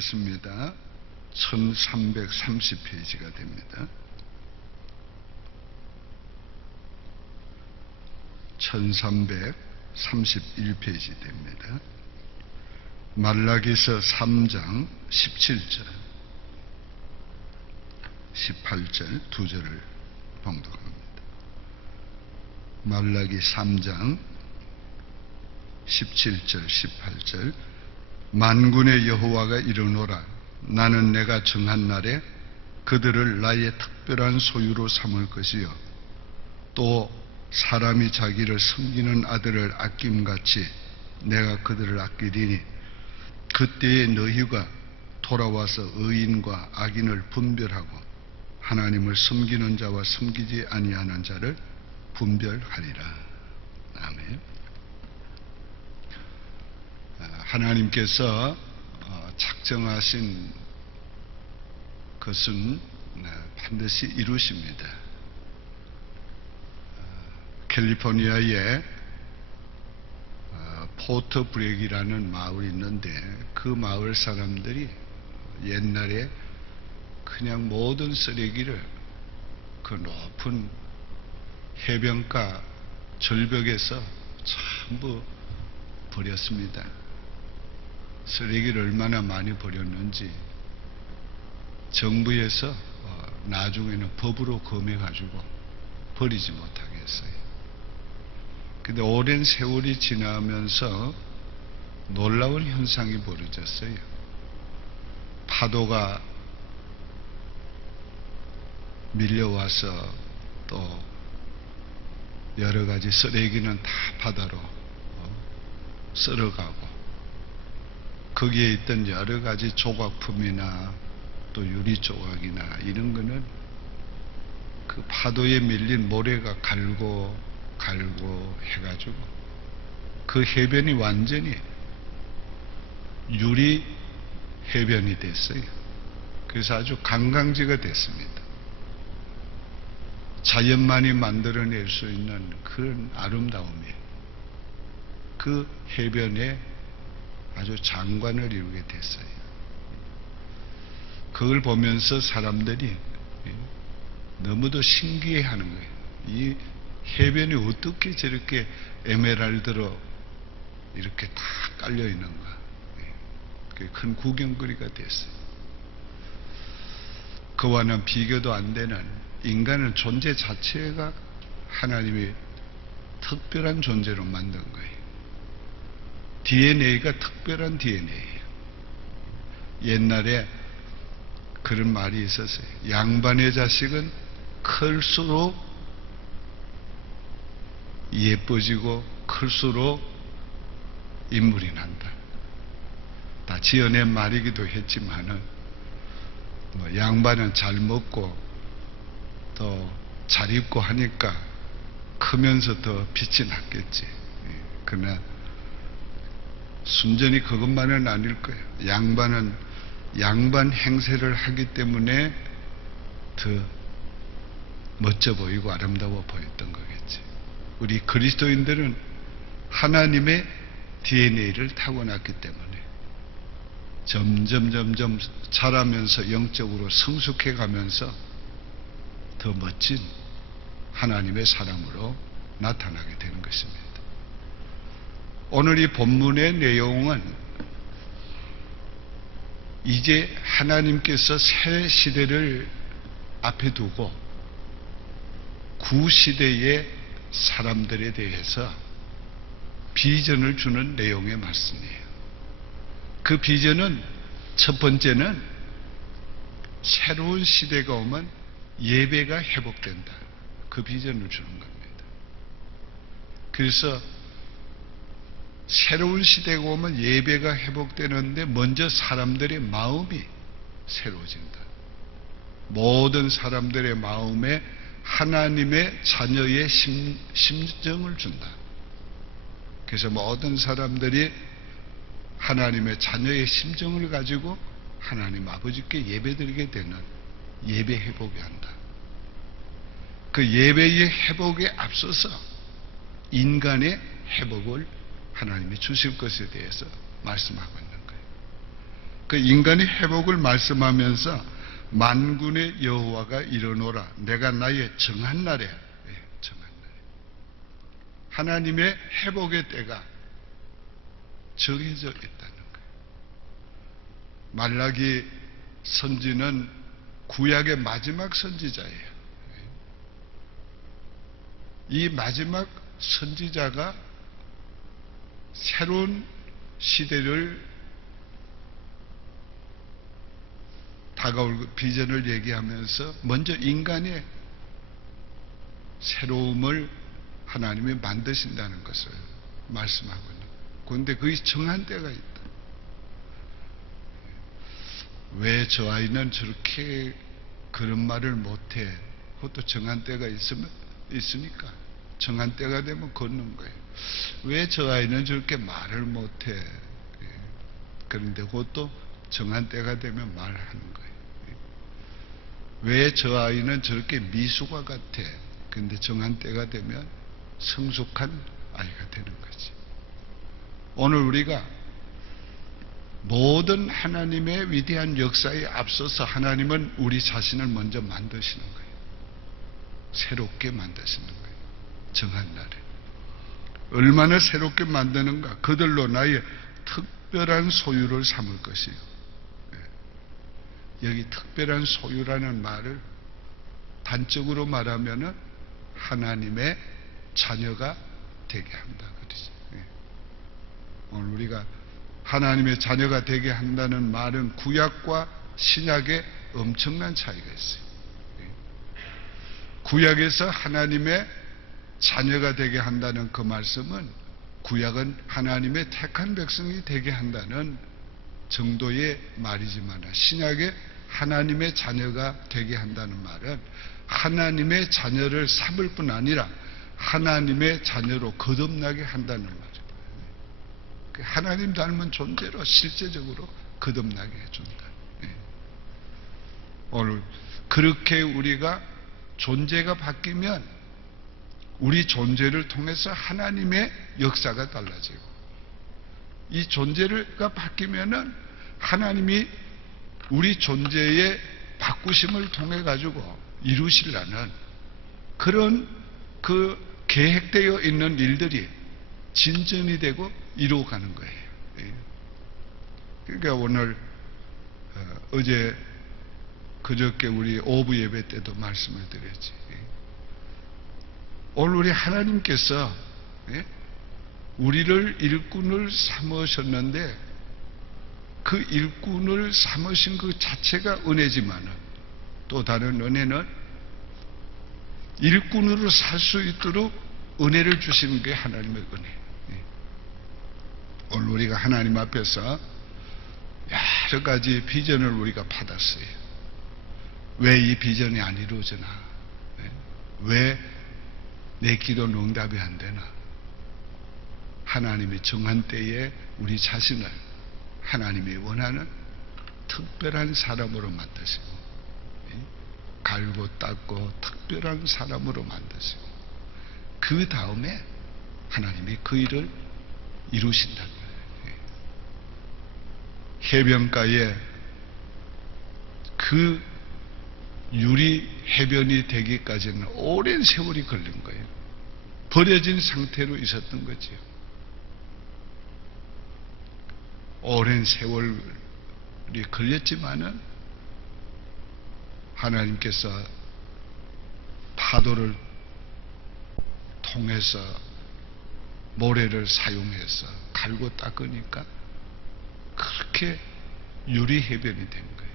읽겠습니다. 1330페이지가 됩니다. 1331페이지 됩니다. 말라기서 3장 17절, 18절 두 절을 봉독합니다. 말라기 3장 17절, 18절. 만군의 여호와가 이르노라. 나는 내가 정한 날에 그들을 나의 특별한 소유로 삼을 것이요, 또 사람이 자기를 섬기는 아들을 아낌같이 내가 그들을 아끼리니, 그때에 너희가 돌아와서 의인과 악인을 분별하고 하나님을 섬기는 자와 섬기지 아니하는 자를 분별하리라. 아멘. 하나님께서 작정하신 것은 반드시 이루십니다. 캘리포니아에 포트 브렉이라는 마을이 있는데, 그 마을 사람들이 옛날에 그냥 모든 쓰레기를 그 높은 해변가 절벽에서 전부 버렸습니다. 쓰레기를 얼마나 많이 버렸는지 정부에서 나중에는 법으로 검해가지고 버리지 못하게 했어요. 근데 오랜 세월이 지나면서 놀라운 현상이 벌어졌어요. 파도가 밀려와서 또 여러 가지 쓰레기는 다 바다로 썰어가고, 거기에 있던 여러 가지 조각품이나 또 유리 조각이나 이런 거는 그 파도에 밀린 모래가 갈고 해가지고 그 해변이 완전히 유리 해변이 됐어요. 그래서 아주 관광지가 됐습니다. 자연만이 만들어낼 수 있는 그런 아름다움이 그 해변에 아주 장관을 이루게 됐어요. 그걸 보면서 사람들이 너무도 신기해하는 거예요. 이 해변이 어떻게 저렇게 에메랄드로 이렇게 다 깔려 있는가. 큰 구경거리가 됐어요. 그와는 비교도 안 되는, 인간은 존재 자체가 하나님이 특별한 존재로 만든 거예요. DNA가 특별한 DNA예요. 옛날에 그런 말이 있었어요. 양반의 자식은 클수록 예뻐지고 클수록 인물이 난다. 다 지어낸 말이기도 했지만은, 양반은 잘 먹고 또 잘 입고 하니까 크면서 더 빛이 났겠지. 그러나 순전히 그것만은 아닐 거예요. 양반은 양반 행세를 하기 때문에 더 멋져 보이고 아름다워 보였던 거겠지. 우리 그리스도인들은 하나님의 DNA를 타고났기 때문에 점점 자라면서 영적으로 성숙해 가면서 더 멋진 하나님의 사람으로 나타나게 되는 것입니다. 오늘 이 본문의 내용은 이제 하나님께서 새 시대를 앞에 두고 구시대의 사람들에 대해서 비전을 주는 내용의 말씀이에요. 그 비전은, 첫 번째는 새로운 시대가 오면 예배가 회복된다. 그 비전을 주는 겁니다. 그래서 새로운 시대가 오면 예배가 회복되는데 먼저 사람들의 마음이 새로워진다. 모든 사람들의 마음에 하나님의 자녀의 심정을 준다. 그래서 모든 사람들이 하나님의 자녀의 심정을 가지고 하나님 아버지께 예배드리게 되는 예배 회복이 한다. 그 예배의 회복에 앞서서 인간의 회복을 하나님이 주실 것에 대해서 말씀하고 있는 거예요. 그 인간의 회복을 말씀하면서 만군의 여호와가 이르노라. 내가 나의 정한 날에, 정한 날에 하나님의 회복의 때가 정해져 있다는 거예요. 말라기 선지는 구약의 마지막 선지자예요. 이 마지막 선지자가 새로운 시대를 다가올 비전을 얘기하면서 먼저 인간의 새로움을 하나님이 만드신다는 것을 말씀하고 있는 거예요. 그런데 그게 정한 때가 있다. 왜 저 아이는 저렇게 그런 말을 못해? 그것도 정한 때가 있으니까 정한 때가 되면 걷는 거예요. 왜 저 아이는 저렇게 말을 못해? 그런데 그것도 정한 때가 되면 말하는 거예요. 왜 저 아이는 저렇게 미숙아 같아? 그런데 정한 때가 되면 성숙한 아이가 되는 거지. 오늘 우리가 모든 하나님의 위대한 역사에 앞서서 하나님은 우리 자신을 먼저 만드시는 거예요. 새롭게 만드시는 거예요. 정한 날에. 얼마나 새롭게 만드는가? 그들로 나의 특별한 소유를 삼을 것이요. 여기 특별한 소유라는 말을 단적으로 말하면은 하나님의 자녀가 되게 한다 그러지. 오늘 우리가 하나님의 자녀가 되게 한다는 말은 구약과 신약에 엄청난 차이가 있어요. 구약에서 하나님의 자녀가 되게 한다는 그 말씀은 구약은 하나님의 택한 백성이 되게 한다는 정도의 말이지만 신약에 하나님의 자녀가 되게 한다는 말은 하나님의 자녀를 삼을 뿐 아니라 하나님의 자녀로 거듭나게 한다는 말이에요. 하나님 닮은 존재로 실제적으로 거듭나게 해준다. 오늘 그렇게 우리가 존재가 바뀌면 우리 존재를 통해서 하나님의 역사가 달라지고 이 존재가 바뀌면은 하나님이 우리 존재의 바꾸심을 통해 가지고 이루시려는 그런 그 계획되어 있는 일들이 진전이 되고 이루어가는 거예요. 그러니까 오늘 어제 그저께 우리 오부 예배 때도 말씀을 드렸지. 오늘 우리 하나님께서 우리를 일꾼을 삼으셨는데 그 일꾼을 삼으신 그 자체가 은혜지만은 또 다른 은혜는 일꾼으로 살 수 있도록 은혜를 주시는 게 하나님의 은혜. 오늘 우리가 하나님 앞에서 여러 가지 비전을 우리가 받았어요. 왜 이 비전이 안 이루어지나? 왜 내 기도는 응답이 안 되나? 하나님이 정한 때에 우리 자신을 하나님이 원하는 특별한 사람으로 만드시고 갈고 닦고 특별한 사람으로 만드시고 그 다음에 하나님이 그 일을 이루신다는 거예요. 해변가에 그 유리 해변이 되기까지는 오랜 세월이 걸린 거예요. 버려진 상태로 있었던 거지요. 오랜 세월이 걸렸지만은 하나님께서 파도를 통해서 모래를 사용해서 갈고 닦으니까 그렇게 유리 해변이 된 거예요.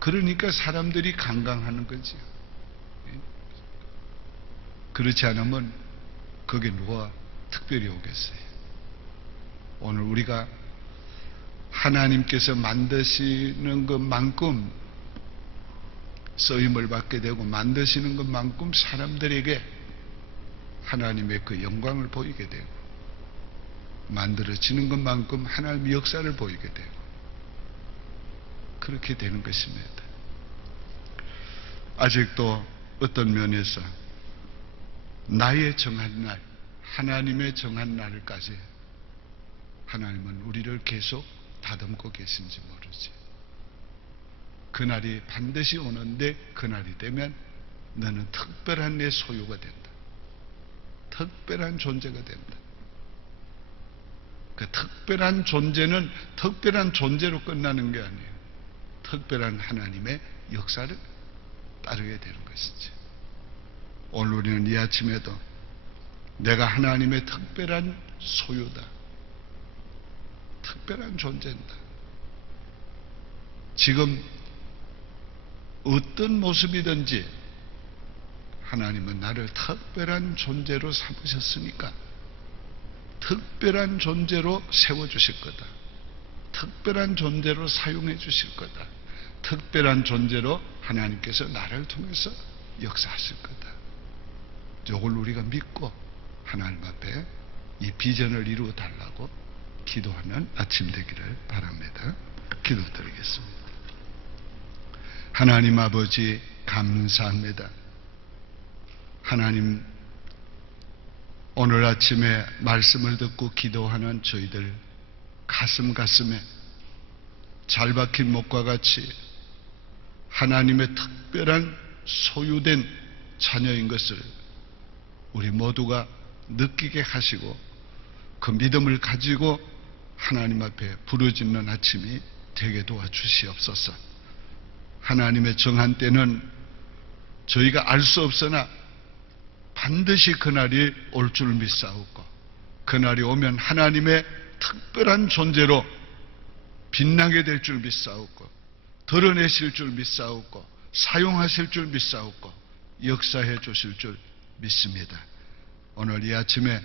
그러니까 사람들이 관광하는 거지요. 그렇지 않으면 거기 누가 특별히 오겠어요. 오늘 우리가 하나님께서 만드시는 것만큼 쓰임을 받게 되고 만드시는 것만큼 사람들에게 하나님의 그 영광을 보이게 되고 만들어지는 것만큼 하나님의 역사를 보이게 되고 그렇게 되는 것입니다. 아직도 어떤 면에서 나의 정한 날, 하나님의 정한 날까지 하나님은 우리를 계속 다듬고 계신지 모르지. 그날이 반드시 오는데 그날이 되면 너는 특별한 내 소유가 된다. 특별한 존재가 된다. 그 특별한 존재는 특별한 존재로 끝나는 게 아니에요. 특별한 하나님의 역사를 따르게 되는 것이지. 오늘 우리는 이 아침에도 내가 하나님의 특별한 소유다. 특별한 존재다. 지금 어떤 모습이든지 하나님은 나를 특별한 존재로 삼으셨으니까 특별한 존재로 세워주실 거다. 특별한 존재로 사용해 주실 거다. 특별한 존재로 하나님께서 나를 통해서 역사하실 거다. 이걸 우리가 믿고 하나님 앞에 이 비전을 이루어 달라고 기도하는 아침 되기를 바랍니다. 기도드리겠습니다. 하나님 아버지 감사합니다. 하나님, 오늘 아침에 말씀을 듣고 기도하는 저희들 가슴에 잘 박힌 목과 같이 하나님의 특별한 소유된 자녀인 것을 우리 모두가 느끼게 하시고 그 믿음을 가지고 하나님 앞에 부르짖는 아침이 되게 도와주시옵소서. 하나님의 정한 때는 저희가 알 수 없으나 반드시 그날이 올 줄 믿사옵고 그날이 오면 하나님의 특별한 존재로 빛나게 될 줄 믿사옵고 드러내실 줄 믿사옵고 사용하실 줄 믿사옵고 역사해 주실 줄 믿습니다. 오늘 이 아침에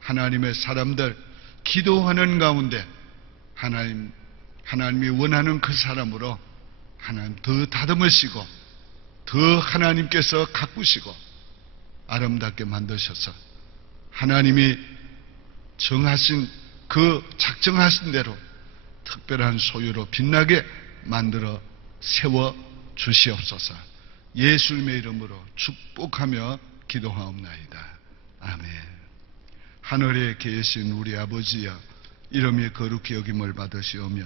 하나님의 사람들 기도하는 가운데 하나님이 원하는 그 사람으로 하나님 더 다듬으시고 더 하나님께서 가꾸시고 아름답게 만드셔서 하나님이 정하신 그 작정하신 대로 특별한 소유로 빛나게 만들어 세워 주시옵소서. 예수님의 이름으로 축복하며 기도하옵나이다. 아멘. 하늘에 계신 우리 아버지여, 이름이 거룩히 여김을 받으시오며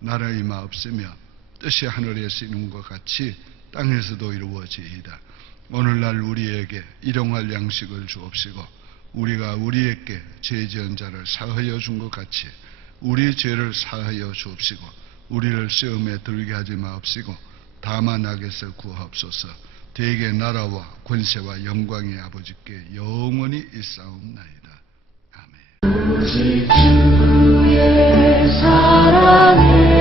나라의 마옵시며 뜻이 하늘에서 이룬 것 같이 땅에서도 이루어지이다. 오늘날 우리에게 일용할 양식을 주옵시고 우리가 우리에게 죄 지은 자를 사하여 준 것 같이 우리 죄를 사하여 주옵시고 우리를 시험에 들게 하지 마옵시고 다만 악에서 구하옵소서. 대개 나라와 권세와 영광의 아버지께 영원히 있사옵나이다. 아멘. 오직 주의 사랑을